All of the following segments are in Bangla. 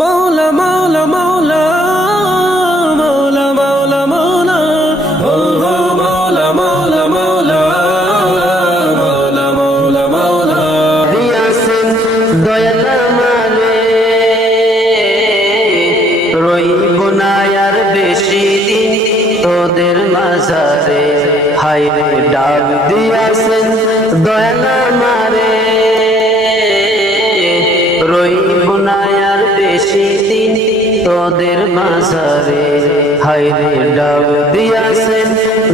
মৌলা মৌলা মৌলা মৌলা মৌলা মৌলা ও মৌলা মৌলা মৌলা মৌলা মৌলা মৌলা দিয়াছেন দয়াল আমারে রইব না আর বেশি দিন তোদের মাঝারে হায় রে ডাক দিয়াছেন দয়াল আমারে রইব না আর বেশি দিন তোদের মাঝারে হায় রে ডাক দিয়াছেন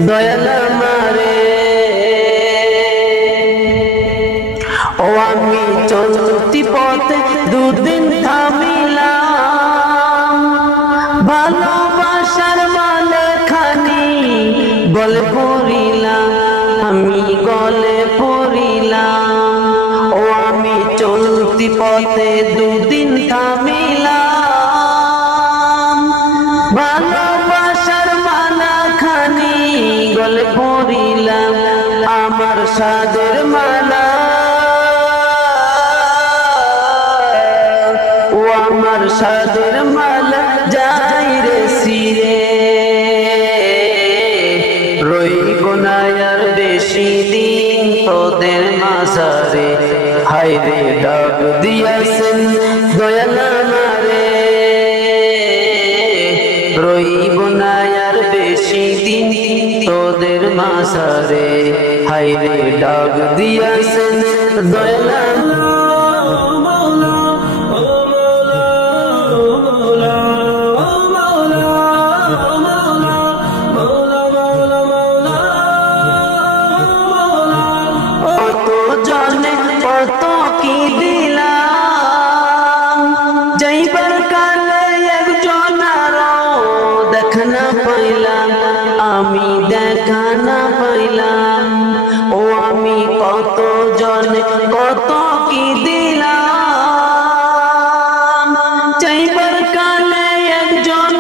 দয়াল আমারে ও আমি চলতি পথে দুদিন থামিলাম ভালোবাসার মালে খানি গলে পড়িলাম আমি গলে পড়িলাম ও আমি চলতি পথে দুদিন থামিলাম ভালোবাসার মালা খানি গলে পড়িলাম আমার সাদের মালা আমার সাদের মালা যাই রে সিরে রইব না আর বেশি দিন তোদের মাঝারে হায় রে ডাক দিয়াছেন দয়াল আমারে রইব না আর বেশি দিন তোদের মাঝারে হায় রে ডাক দিয়াছেন দয়াল কত কি দিলাম যাইবার কালে একজন দেখা না পাইলাম আমি দেখা না পাইলাম ও আমি কত জন কত কি দিলাম যাইবার কালে একজন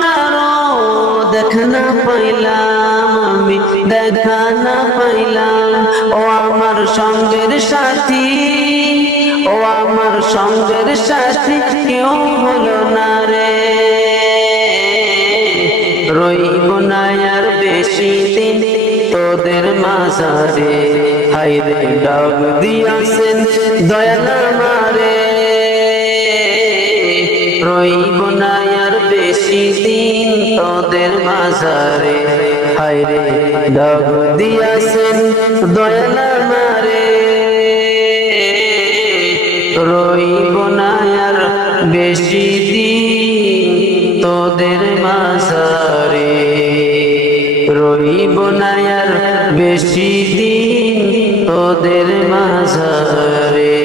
দেখা না পাইলাম আমি দেখা না পাইলাম ও আমার সঙ্গের সাথী ও আমার সঙ্গের সাথী কেউ হলো না রে রইব না আর বেশি দিন তোদের মাঝারে হায় রে ডাক দিয়াছেন দয়াল আমারে রইব না আর বেশি দিন তোদের মাঝারে হায় রে ডাক দিয়াছেন দয়াল আমারে রইব না আর বেশি দিন তোদের মাঝারে রইব না আর বেশি দিন তোদের মাঝারে।